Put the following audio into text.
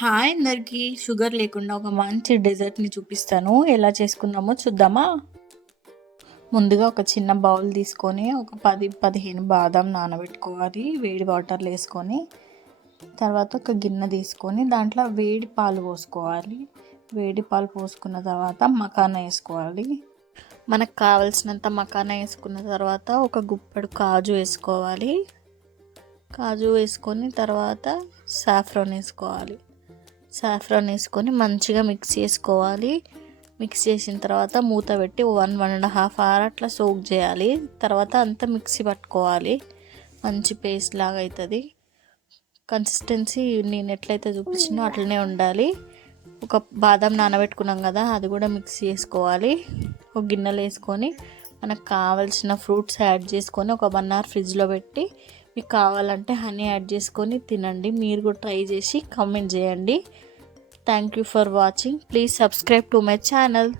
Hi అందరికీ. Sugar లేకుండా ఒక మంచి డెజర్ట్ని చూపిస్తాను. ఎలా చేసుకుందామో చూద్దామా? ముందుగా ఒక చిన్న బౌల్ తీసుకొని ఒక 10-15 బాదం నానబెట్టుకోవాలి. వేడి వాటర్లో వేసుకొని తర్వాత ఒక గిన్నె తీసుకొని దాంట్లో వేడి పాలు పోసుకోవాలి. వేడి పాలు పోసుకున్న తర్వాత మకానా వేసుకోవాలి. మనకు కావలసినంత మకానా వేసుకున్న తర్వాత ఒక గుప్పెడు కాజు వేసుకోవాలి. కాజు వేసుకొని తర్వాత సాఫ్రాన్ వేసుకోవాలి. సాఫ్రాన్ వేసుకొని మంచిగా మిక్స్ చేసుకోవాలి. మిక్స్ చేసిన తర్వాత మూత పెట్టి 1-1.5 అవర్ అట్లా సోక్ చేయాలి. తర్వాత అంతా మిక్సీ పట్టుకోవాలి. మంచి పేస్ట్ లాగా అవుతుంది. కన్సిస్టెన్సీ నేను ఎట్లయితే చూపించినో అట్లనే ఉండాలి. ఒక బాదం నానబెట్టుకున్నాం కదా, అది కూడా మిక్స్ చేసుకోవాలి. ఒక గిన్నెలో వేసుకొని మనకు కావాల్సిన ఫ్రూట్స్ యాడ్ చేసుకొని ఒక 1 అవర్ ఫ్రిడ్జ్లో పెట్టి మీకు కావాలంటే హనీ యాడ్ చేసుకొని తినండి. మీరు కూడా ట్రై చేసి కామెంట్ చేయండి. Thank you for watching. Please subscribe to my channel.